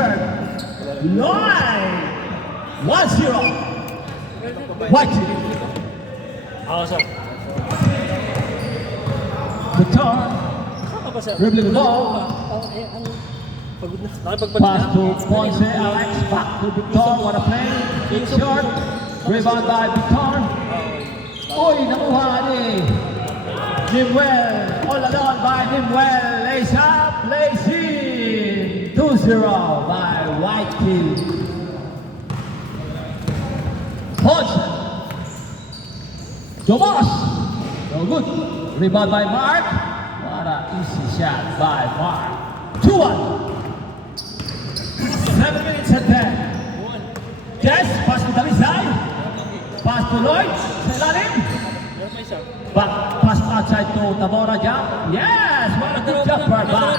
Mr. Lloyd. 1-0. White team. Awesome. Victor. Dribbling the ball. Pass to Ponce, Alex, back to Victor, what a play, big short, rebound by Victor. Uy, nakuha ni Nimwell, all alone by Nimwell, lays up, lays in, 2-0 by White Team. Ponce, Tomas, no good, rebound by Mark, what a easy shot by Mark, 2-1. 7 minutes and 10. Yes, pass to Dalisay. Pass to Lloyd. Sa ilalim. Back, pass outside to Tabora jump. Yes, what a good jumper by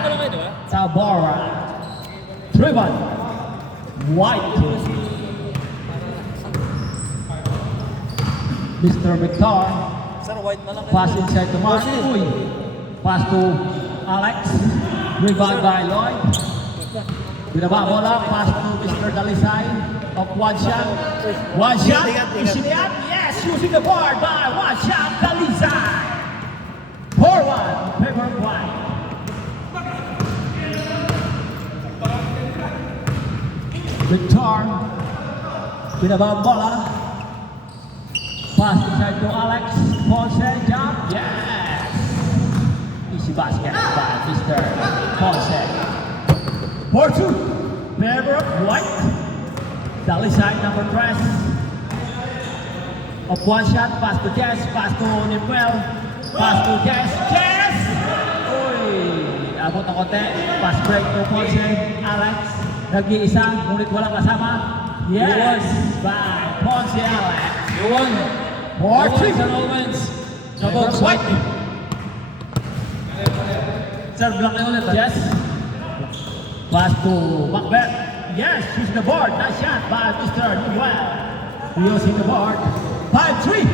Tabora. 3-1. White. Mr. Victor. Pass inside to Mark. Uy. Pass to Alex. Rebound by Lloyd. Binaba bola, pass to Mr. Dalisay of one shot. One shot, using it up. Yes, using the board by one shot, Dalisay. 4-1, favor of White. Victor, binaba bola. Pass inside to Alex. Ponce, jump. Yes. Easy basket by Mr. Ponce. 4-2, favor of White. Dalisay number press. Of one shot, pass to Jess, pass to Nimwell, pass to Jess, Jess! Uy, abot na konti, pass break to Ponce, Alex. Nag-iisa, ngunit walang kasama. Yes, by Ponce, Alex. 4-3. Favor of White. Serve block na ulit, yes. Pass to Macbeth. Yes, she's the board. Nice shot by Mr. Nimwell. Using the board. 5-3.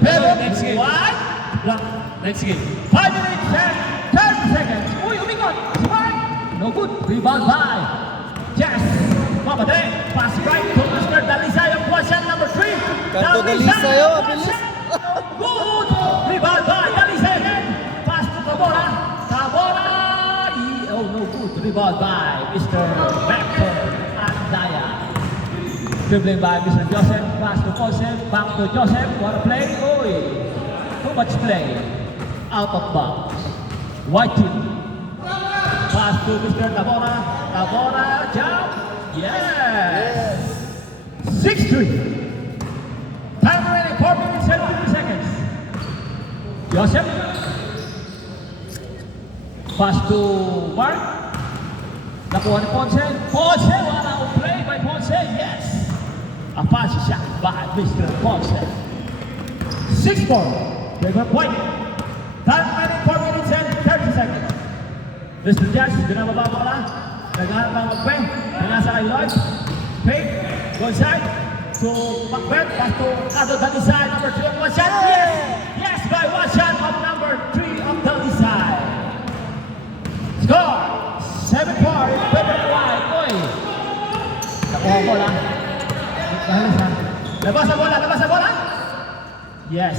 Favor next game. White. Block. Next game. 5 minutes and 30 seconds. Uy, umikot. Smart. No good. Rebound by Jess. Mabate. Pass right to Mr. Dalisay of one shot number 3. Dalisay, oh, one bilis. shot. Good. Rebound by Dalisay again. Pass to Tabora. Tabora. Oh, no good. Rebound by Mr. Becker Andaya. Dribbling by Mr. Joseph. Pass to Joseph. Back to Joseph. What a play. Uy. Too much play. Out of bounds. White team. Pass to Mr. Tabora. Tabora. Jump. Yes. 6-3. Time remaining 4 minutes and 50 seconds. Joseph. Pass to Mark. Nakuha ni Ponce. Ponce, wala ang play by Ponce. Yes. A fancy shot by Mr. Ponce. 6-4. Favor White. Time remaining 4 minutes and 30 seconds. Mr. Jazz, binababa mo lang. Naghanap ang Macbeth. Nangasa kay Lloyd. Fake. Go inside. To Macbeth. Pass to Ado Dalisay. Number 3 of one shot. Yes. Yes, by one shot of number 3 of Dalisay. Score! 7-4 in favor of White. Uy! Nakuha ko lang. Labas ang bola! Labas ang bola! Yes.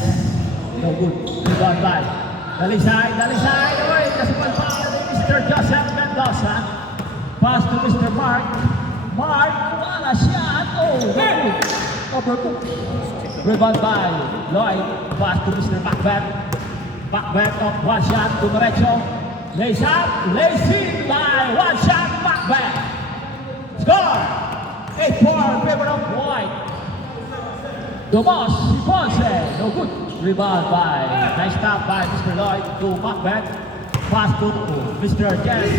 No good. Rebound by Dalisay. Dalisay! Uy! Nasupan pa ni Mr. Joseph Mendoza. Pass to Mr. Mark. Mark! Wala shot! Oh! No good. Overcook. Rebound by Lloyd. Pass to Mr. Macbeth. Macbeth of one shot to Derecho. Lays up, lays in by one shot, Macbeth. Score! 8-4 in favor of White. Tomas, Ponce, no good. Rebound by, nice stop by Mr. Lloyd to Macbeth. Pass to Mr. Jess.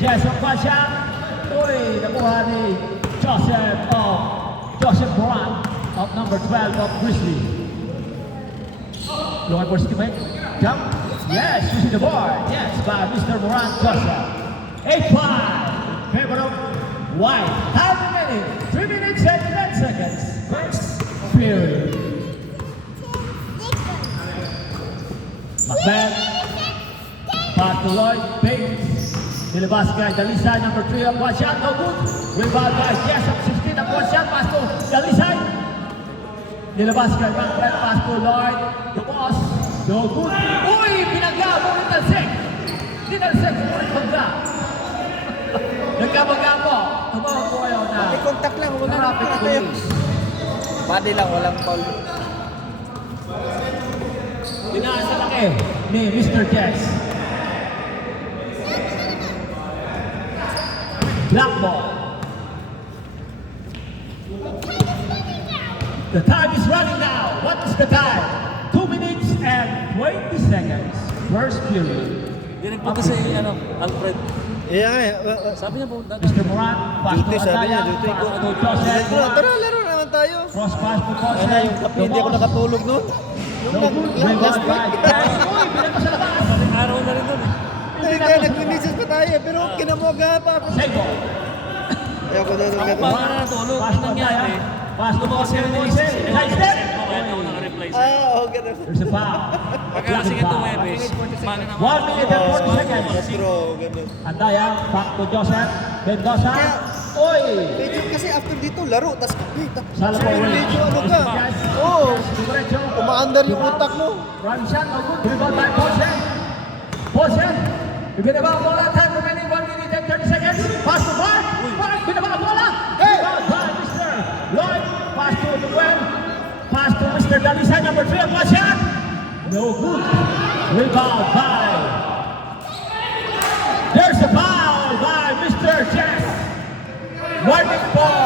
Jess of one shot. Uy, nakuha ni Joseph Moran of number 12 of Grizzly. Looking for teammate. Jump. Yes, using the board. Yes, by Mr. Moran Joseph. 8-5. Favor of White. Time remaining. 3 minutes and 10 seconds. First period. Macbeth. Pass to Lloyd. Big. Nilabas kay Dalisay, number 3 of one shot, no good. Rebound by Jess of 16 of one shot, pass to Dalisay. Nilabas kay Manfred, pass to Lloyd, the boss, no good. Uy, pinagla, ulit talsik. Tinalsik, ulit pagla. Nagkabaga po, tumawag po kayo na May contact lang, wala na traffic tayo. police. Body lang, walang foul. Dinaan sa laki ni Mr. Jess. Black ball. The time is running now. What is the time? 2 minutes and 20 seconds. First period. Hindi nagpunta si Alfred. Iya nga eh. Sabi niya po, Mr. Moran, pass Duty, to sabi niya, Andaya, duty ko. pass to Joseph. Tara, laro naman tayo. Cross pass to Ayun na, Joseph. yung kape, hindi ako nakatulog noon. Yung last week. Uy, pinag sa labas. araw na rin doon eh. Hindi tayo nag-messages pa tayo, pero kinamoga pa ako. Save ball. Ayoko na nung Ako gano'n. pa nga natulog, Pass ang to nangyari. Andaya. Pass to Lumabas Joseph. kami ng Joseph. Nice step. Kaya hindi ako naka-reply sa'yo. Oo, ganun. There's a foul. Pagkalasing ito, Webes. 1 minute and 40 seconds. Bro, ganun. Andaya, back to Joseph. Mendoza. Oy! Medyo kasi after dito, laro, tas kape. Salvo Medyo ano ka? Yes. Oo. Diretso. Umaandar yung utak mo. Run shot, no good. Rebound by Paulsen. Paulsen. Binaba ang bola. Time remaining 1 minute and 30 seconds. Pass to Mark. Mark, binaba ang bola. Rebound by Mr. Lloyd. Pass to Noel. Pass to Mr. Dalisay, number 3 of one shot. No good. Rebound by. There's a foul by Mr. Jess. Warning for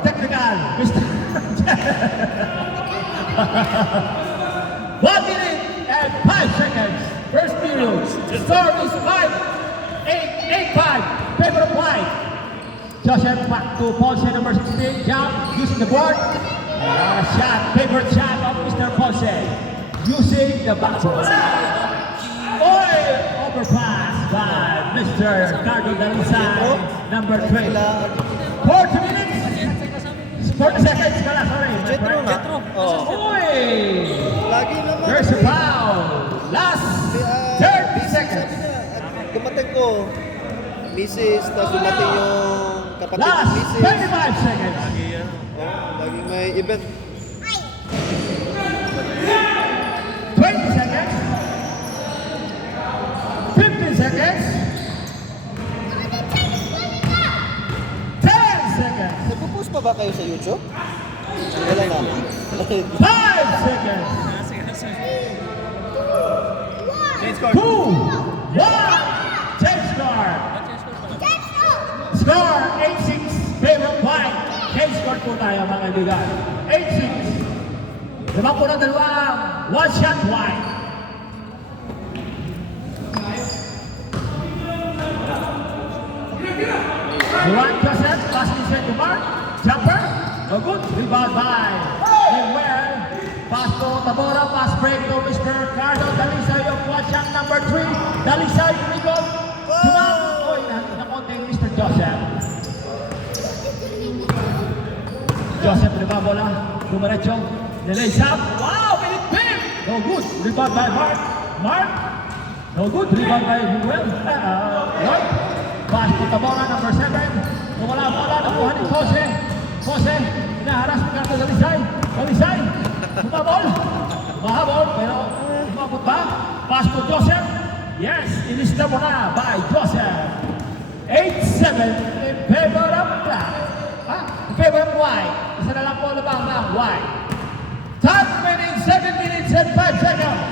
technical, Mr. 1 minute and 5 seconds. First period. The score is 5-8-5. Favor of white. Joseph back to Paulsen, number 16. Jump using the board. And a shot, favorite shot of Mr. Paulsen. Using the backboard. Oy! Overpass by Mr. Cardo Dalisay, number 3. 40 minutes. 40 seconds pala, sorry. my Jetro friend. na. Oo. Oy! Lagi naman. There's a foul. Last 30 seconds. Dumating ko, misis, tapos dumating yung kapatid ng Last misis. 25 seconds. Laging may event. 20 seconds. 15 seconds. 10 seconds. Nagpo-post pa ba kayo sa YouTube? Wala na. 5 seconds. 2, 1. Change score. Score 8-6. Favor white. Change score po tayo mga kaibigan. 8-6. Diba po na dalawang one shot white. Juan Joseph, pass inside to Mark. Jumper. No good. Rebound by Manuel. Pass to Tabora. Pass break to Mr. Cardo Dalisay of one shot number 3. Dalisay, rebound. Tumang. Oy, na konti Mr. Joseph. Joseph, rebound bola. Dumiretso. Nilays up. Wow, minute pin. No good. Rebound by Mark. Mark. No good. Rebound by Manuel. Lloyd. Pass to Tabora, number 7. Kung wala ang bola, nakuha ni Jose. Jose, inaharas ni Cardo Dalisay. Dalisay, bumabol. Mahabol, pero umabot ba? Pass to Joseph. Yes, inista mo na by Joseph. 8-7 in favor of black. In favor of white. Isa na lang po labang ng white. Time remaining 7 minutes and 5 seconds.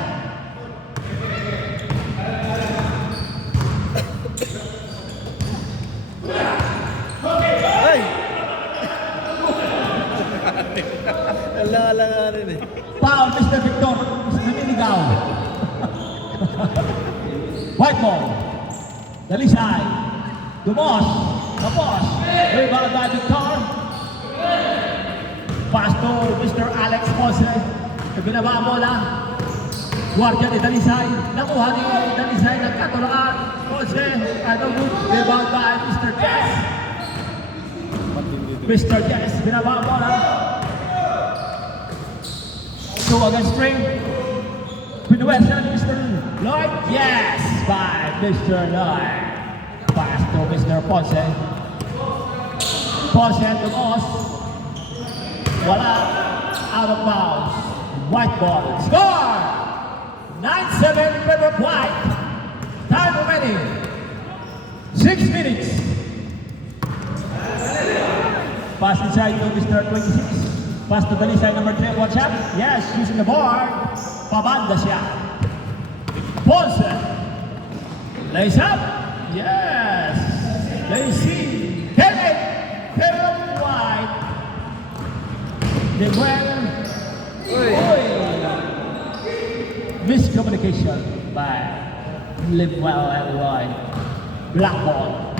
Ay! Ala nga rin eh. Foul, Mr. Victor. Naniligaw. White ball. Dalisay. Dumos. Tapos. Rebound by Victor. Pass to Mr. Alex Jose. Binaba ang bola. Guardia ni Dalisay. Nakuha ni Dalisay. Nagkatulaan. Jose. Ano good. Rebound by Mr. Jess. Mr. Jess. Binaba ang bola. 2 against 3. Pinuwesa ni Mr. Lloyd. Yes! by Mr. Lloyd. Pass to Mr. Ponce. Ponce to Moss. Wala. Out of bounds. White ball. Score! 9-7 favor of White. Time remaining. 6 minutes. Pass inside to Mr. 26. Pass to Dalisay, number 3. One shot. Yes, using the board. Pabanda siya. Ponce. Lays up. Yes. Lacy. Kenneth. Favor of White. Miguel. Uy. Miscommunication by Livewell and Lloyd. Black ball.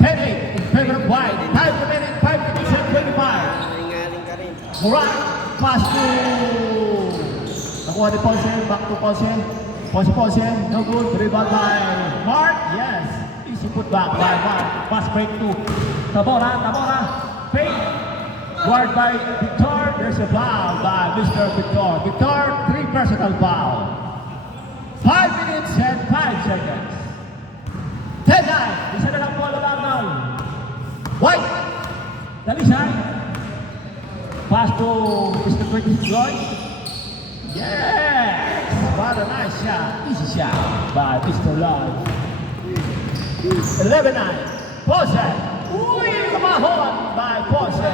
10-8 in favor of White. Time remaining 5 minutes and 25. Ngaling ka rin. Moran. Pass to... Nakuha ni Ponce. Back to Ponce. Ponce. No good. Rebound by Mark. Yes. Easy put back by Mark. Pass break to Tabora. Fake. Guard by Victor. There's a foul by Mr. Victor. Victor, 3 personal foul. 5 minutes and 5 seconds. 10-9. Isa na lang po lang now. White. Dalisay. Pass to Mr. 26 Lloyd. Yes. What a nice shot. Easy shot by Mr. Lloyd. 11-9. Ponce. Uy, kumahon by Ponce.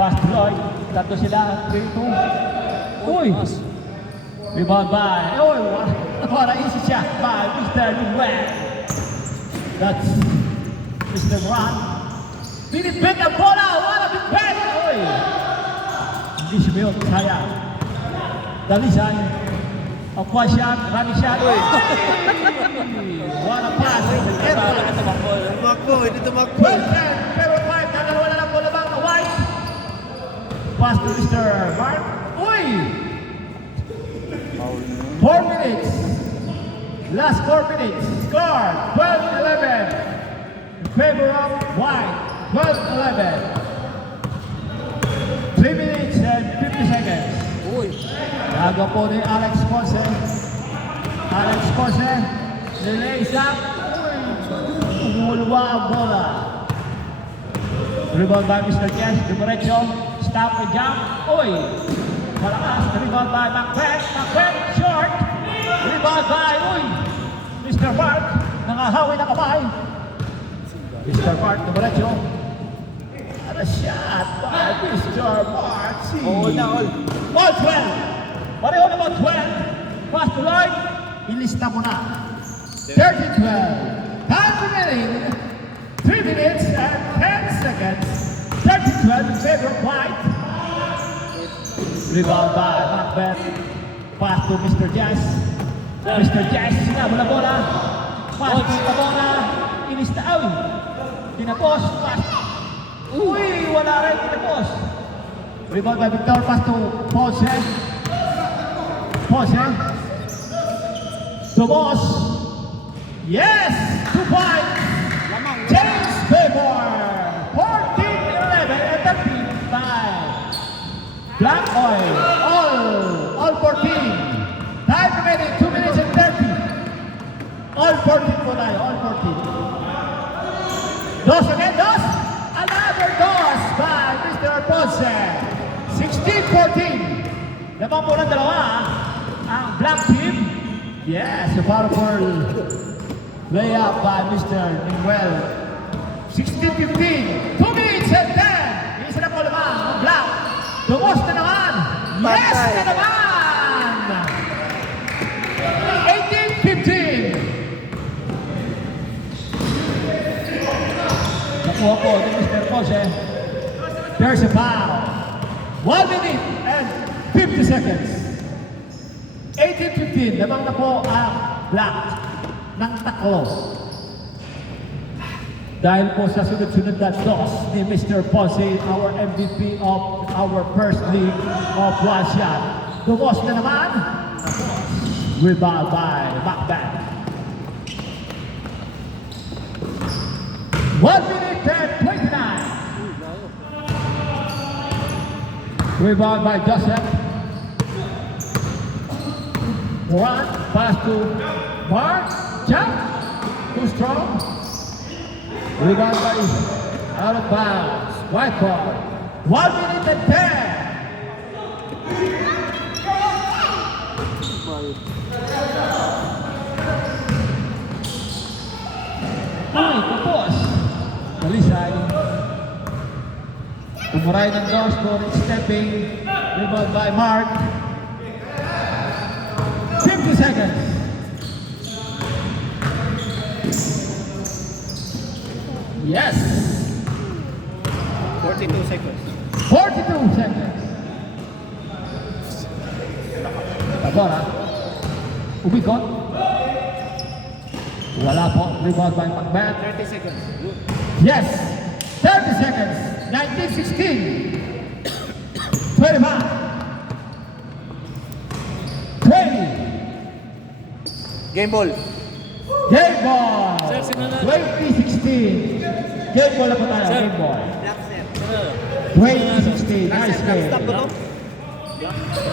Pass to Lloyd. Tatlo sila. 3-2. Uy. Rebound by. Uy, what a easy shot by Mr. Miguel. That's Mr. Moran. Pinipit ang bola. What a big bet. Uy. Hindi sumiyot. Sayang. Dalisay. Aqua shot. Running shot. Uy. What a pass. Kasama ka sa bangko. Tumakbo, hindi tumakbo. 12-10. Pero 5. Dalawa na lang bola bang na White. Pass to Mr. Mark. Uy. 4 minutes. Last 4 minutes. Score 12-11. In favor of White. 12-11. 3 minutes and 50 seconds. Uy. Laga po ni Alex Ponce. Alex Ponce. Relays up. Umulwa ang bola. Rebound by Mr. Jess. Dumiretso. Stop and jump. Uy. Malakas. Rebound by Macbeth. Macbeth. Short. Rebound by, uy. Mr. Mark. Nangahawi na kamay. Mr. Mark. Dumiretso. At a shot by Mr. Mark. All na all. All 12. Pareho naman 12. Pass to Lloyd. Ilista mo na. 30-12. Time remaining 3 minutes and 10 seconds. 30-12 in favor of White. Rebound by Macbeth. Pass to Mr. Jazz. Mr. Jazz, sinabo na bola. Pass to Tabora. Ilista. Uy. Tinapos. Pass. Uy, wala rin. Tinapos. Rebound by Victor. Pass to Ponce. Ponce. Tomos. Yes! 2 points. James Favor. 14-11 and the beat by Black Oil. All 14. Time remaining 2 minutes and 30. All 14 po tayo. All 14. Dos again, dos. Another dos by Mr. Ponce. 16-14. Lamang po ng dalawa ang Black Team. Yes, a powerful layup by Mr. Miguel. 16-15. 2 minutes and 10. Isa na po naman ang Black. Dumos na naman. Yes na naman. 18-15. Nakuha po ni Mr. Ponce. There's a foul. 1 minute and 50 seconds. 18-15. Lamang na po ang Black ng taklo. Dahil po sa sunod-sunod na dos ni Mr. Ponce, our MVP of our first league of one shot. Dumos na naman. Rebound by Macbeth. 1 minute and 29. Rebound by Joseph. One, pass to Mark, jump, too strong. Rebound by out of bounds, white ball. 1 minute and 10. Uy, tapos. Dalisay. Tumuray ng dos for stepping. Rebound by Mark. 50 seconds. Yes. 42 seconds. 42 seconds. Tabora. Umikot. Wala po. Rebound by Macbeth. 30 seconds. Yes. 30 seconds. 19-16. 25. 20. Game ball. Game ball. Sir, simula na. 2016. Game ball na po tayo. Sir. Game ball. Black set. 2016. Nice game. Stop ba to?